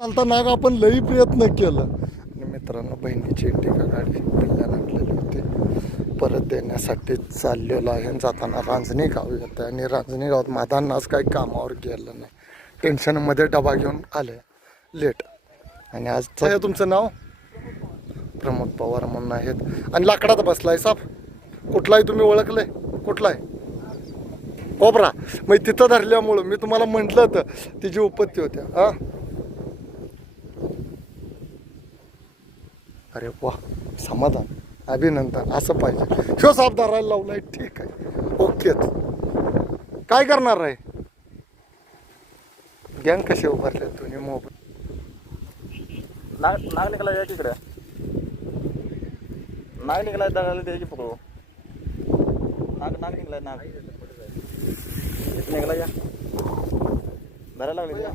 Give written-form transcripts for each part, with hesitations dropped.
चालता नाग आपण लई प्रयत्न केलं आणि मित्रांनो बहिणीची इंडिका गाडी पिल्ल्यानं आणलेली होती परत देण्यासाठी चाललेलो आहे. जाताना रांजणी गाव येतं आणि रांजणी गावात मादान आज काही कामावर गेलं नाही, टेन्शनमध्ये डबा घेऊन आले लेट. आणि आजचं आहे तुमचं नाव प्रमोद पवार म्हणून आहेत आणि लाकडात बसलाय साप. कुठला आहे तुम्ही ओळखलंय? कुठला आहे? कोबरा. मग तिथं धरल्यामुळं मी तुम्हाला म्हटलं होतं तिची उपत्ती होत्या. हा अरे वा, समाधान, अभिनंदन. असं पाहिजे. ह्यो साप धरायला लावलाय, ठीक आहे, ओके. काय करणार आहे? गँग कसे उभारले तुम्ही? मोबाईल नाग निघाला या तिकडे, नाग निघाला दळाला द्यायची पकडू. नाग निघाला, नाग निघाला या धरायला लागले या.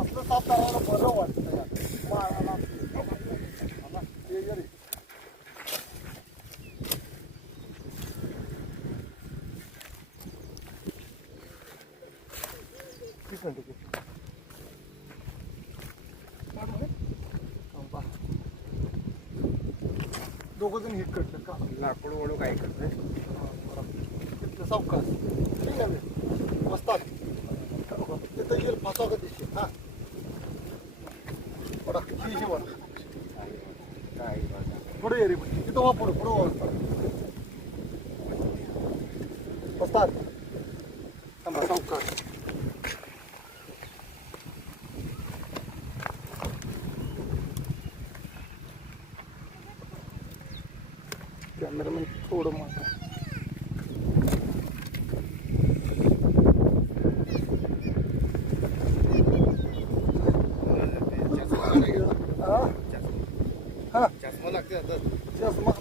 असलं साप धरायला बरं वाटतं. दोघ जण हिट करतात का? लाकूड ओढू काय करते सावकाश ठीक आहे बसतात तिथं येईल फासा का दिसते. हा पुढे ये रे, तिथं वा पुढं पुढं बसतात. थांबा सावकाश. कॅमेरामॅन थोडं मागं. चष्मा लागते आता. चष्मा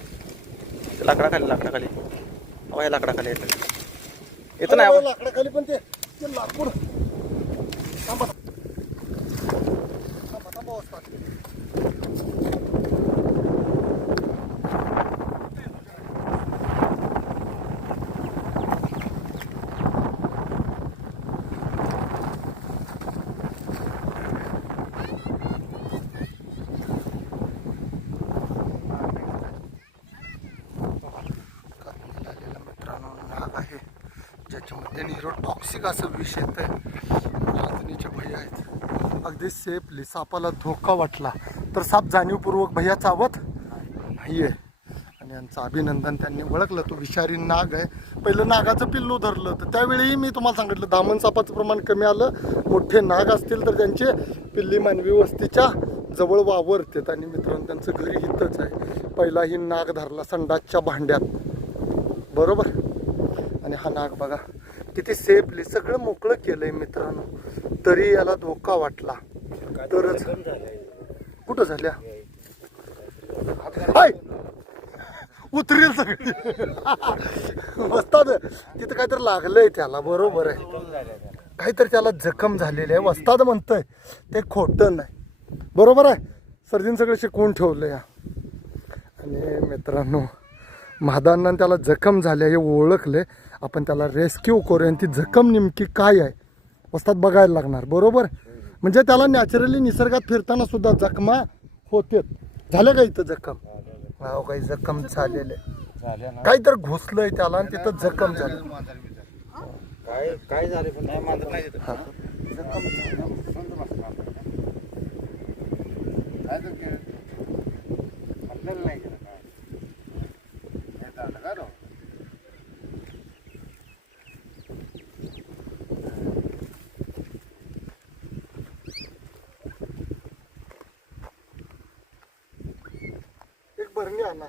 लाकडाखाली अहो हे लाकडाखाली येतं नाही. लाकडाखाली पण ते लाकूड. थांबा थांबा वाजतात. ज्याच्यामध्ये न्यूरोटॉक्सिक असं विष येत आहे. रांजणीचे भैया आहेत. अगदी सेफली सापाला धोका वाटला तर साप जाणीवपूर्वक भैया चावत नाही आहे. आणि यांचं अभिनंदन, त्यांनी ओळखलं तो विषारी नाग आहे. पहिलं नागाचं पिल्लू धरलं तर त्यावेळीही मी तुम्हाला सांगितलं दामन सापाचं प्रमाण कमी आलं. मोठे नाग असतील तर त्यांचे पिल्ली मानवी वस्तीच्या जवळ वावरतात. आणि मित्रांनो त्यांचं घरी इथंच आहे. पहिलाही नाग धरला संडासच्या भांड्यात, बरोबर. आणि हा नाग बघा किती सेफली सगळं मोकळं केलंय मित्रांनो, तरी याला धोका वाटला तरच. कुठं झाल्या? हाय उतरेल सगळी वस्ताद. तिथं काहीतरी लागलंय त्याला, बरोबर आहे, काहीतरी त्याला जखम झालेली आहे. वस्ताद म्हणतंय ते खोटं नाही, बरोबर आहे. सर्जन सगळं शिकवून ठेवलंय. आणि मित्रांनो महादांना त्याला जखम झाली हे ओळखले. आपण त्याला रेस्क्यू करू आणि ती जखम नेमकी काय आहे वस्तात बघायला लागणार, बरोबर. म्हणजे त्याला नॅचरली निसर्गात फिरताना सुद्धा जखमा होते. झाल्या का इथं जखम? हो, काही जखम झालेले, काहीतरी घुसलंय त्याला आणि तिथं जखम झाली. काय झाले पण नाही मांजर नाही तिथं. भरणी आणा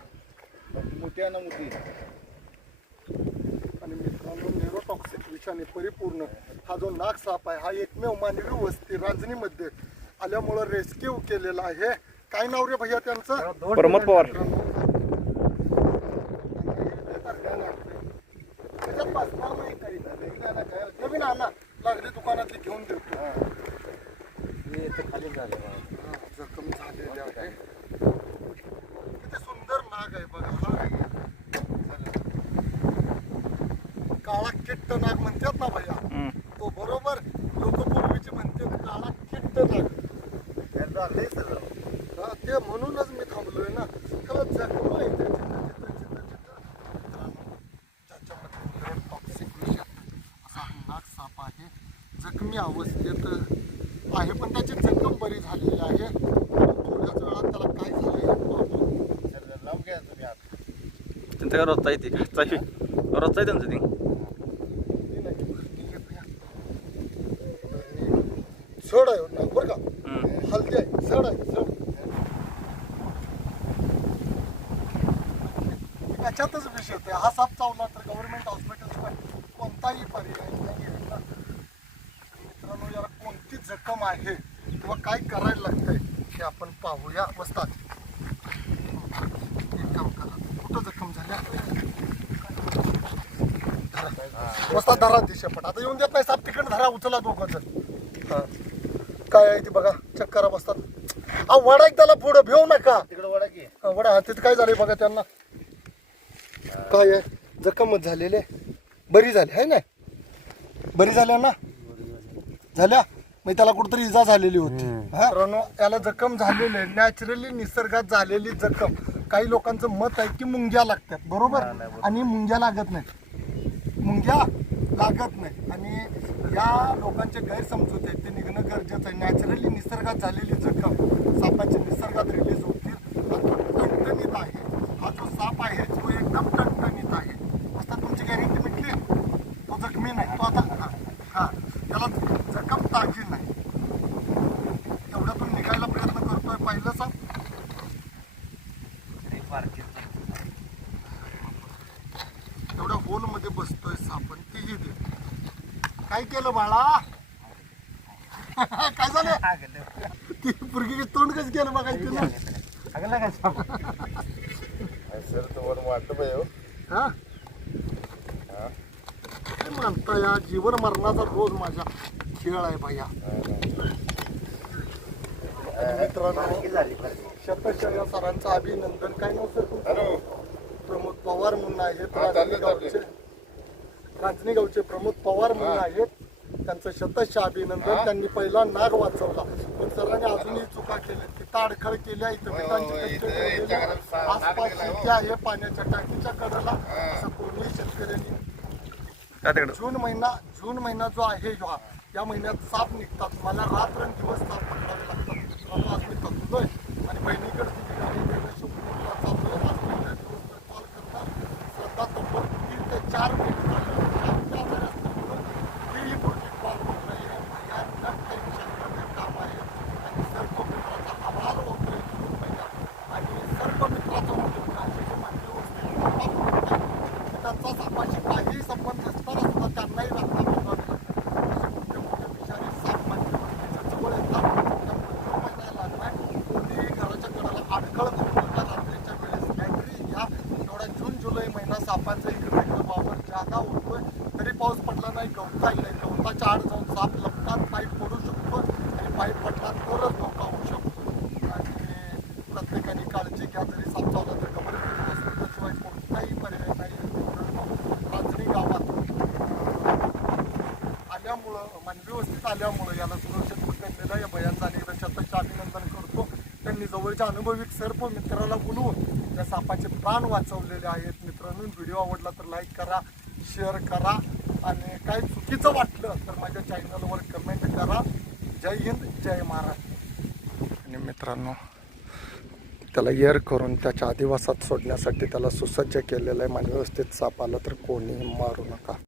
मोठी आहे ना मोठी. आणि मित्रांनो न्यूरोटॉक्सिक विषाने परिपूर्ण हा जो नाग साप आहे हा एकमेव मानवी वस्ती रांजणीमध्ये आल्यामुळं रेस्क्यू केलेला आहे. काय नाव रे भैया त्यांचं? प्रमोद पवार. नवीन आणा, लागली दुकानातली घेऊन देतो. खाली झाले जखम झालेली आहे. किती सुंदर नाग आहे बघा. काळा किट्ट नाग म्हणतात ना भैया, तो बरोबर लोक पूर्वीचे म्हणतात काळा किट्ट नाग. हा, ते म्हणूनच मी थांबलोय ना. त्याला जखम आहे त्याच्यामध्ये टॉक्सिक विष असा नाग साप आहे. जखमी अवस्थेत आहे, पण त्याची जखम बरी झालेली आहे. थोड्याच वेळात त्याला काय झालंय नाव घ्या तुम्ही आता. त्यांचं काय रोजचा येते का रोजचा आहे त्यांचं ते. सड आहे ना बरं का, हलदी आहे, सड आहे, सड. त्याच्यातच विषय होते. हा साप चावला तर गव्हर्नमेंट हॉस्पिटल कोणताही पर्याय नाही आहे ना. मित्रांनो, याला कोणती जखम आहे किंवा काय करायला लागतंय हे आपण पाहूया. वस्तात एक काम करा, कुठं जखम झाल्या वस्तात धरा ती शेपट. आता येऊन देत नाही साप, तिकडे धरा, उचला दोघं जण. हा, काय आहे ती बघा, चेक करा. बसतात वडा एक त्याला पुढं भेऊ नका. तिकडे वडा की वडा हा, तिथं काय झालंय बघा त्यांना. काय आहे, जखमच झालेले, बरी झाली आहे ना, बरी झाल्या ना, झाल्या. मग त्याला कुठतरी इजा झालेली होती. मित्रांनो, याला जखम झालेली, नॅचरली निसर्गात झालेली जखम. काही लोकांचं मत आहे की मुंग्या लागतात, बरोबर, आणि मुंग्या लागत नाही, मुंग्या लागत नाही. आणि या लोकांचे गैरसमजूत आहेत, ते निघणं गरजेचं आहे. नॅचरली निसर्गात झालेली जखम सापाची निसर्गात रिलीज होतील. टणटणीत आहे हा जो साप आहे, तो एकदम टणटणीत आहे. आता तुमची गॅरंटी मिटली, तो जखमी नाही, तो आता हा त्याला जखम ताजी नाही. एवढ्यातून निघायला प्रयत्न करतोय. पहिलं साप एवढ्या होल मध्ये बसतोय साप, आणि तीही दे. काय केलं बाळा? काय झालं? ती पुरगी तोंड कसं केलं बघा तिला. सर तुम्हाला वाटतं पाहिजे हो. हा, काय म्हणता, या जीवन मरणाचा रोज माझा खेळ आहे भैया. मित्रांनो, शतशः या सरांचं अभिनंदन. काय नव्हतं हॅलो प्रमोद पवार म्हणून आहेत, हा, चालेल, रांजणीगावचे प्रमोद पवार म्हणून आहेत. त्यांचं शतशः अभिनंदन. त्यांनी पहिला नाग वाचवला, पण सरांनी अजूनही चुका केल्या. तिथं अडखळ केल्या, इथं पिकांची कष्ट ठेवलेली. आसपास शेती आहे, पाण्याच्या टाकीच्या कडेला. असं कोणीही शेतकऱ्यांनी जून महिना जो आहे या महिन्यात साप निघतात. मला रात्रंदिवस साप पकडावे लागतात. मित्रांनो, आज मी थकलोय आणि बहिणीकडे तिथे गाडी गेल्या शुक्रवारला चाललोय. आज पहिल्या दिवस कॉल करतात. श्रद्धा तब्बल 3 ते 4 मिनिट काम आहे. आणि सर्व मित्राचा आभार होतोय आणि सर्व मित्राचा होतो. काशीचे मानवी वस्ती त्यांचा सापाशी काहीही संबंध नसताना सुद्धा त्यांनाही रत्ना बनवावे लागतात. असे मोठे मोठे विषारी साप मानवी वस्तीच्या जवळ येतात. त्या महिन्याला लागलाय. कोणीही घराच्या कडेला अडखळ करू नका रात्रीच्या वेळेस. काहीतरी या एवढा जून जुलै महिना सापांचा इकडे वावर जादा होतोय, तरी पाऊस पडला नाही, गवताही नाही. गवताच्या आड जाऊन साप लपतात, पाईप पडू शकतो आणि पाईप पडला तरच धोका होऊ शकतो. आणि प्रत्येकाने काळजी घ्या. जरी साप चावला तर गव्हर्नमेंट हॉस्पिटलशिवाय कोणताही पर्याय नाही. रांजणी गावात आल्यामुळं, मानवी वस्तीत आल्यामुळं याला सुरक्षित पकडलेलं या भयांचं अनेकदा शतशः अभिनंदन करतो. त्यांनी जवळच्या अनुभवी सर्प मित्राला बोलवून त्या सापाचे प्राण वाचवलेले आहेत. मित्रांनो, व्हिडिओ आवडला तर लाईक करा, शेअर करा, आणि काही चुकीचं वाटलं तर माझ्या चॅनलवर कमेंट करा. जय हिंद, जय महाराष्ट्र. आणि मित्रांनो, त्याला एअर करून त्याच्या आदिवासात सोडण्यासाठी त्याला सुसज्ज केलेलं आहे. मानवी वस्तीत साप आला तर कोणीही मारू नका.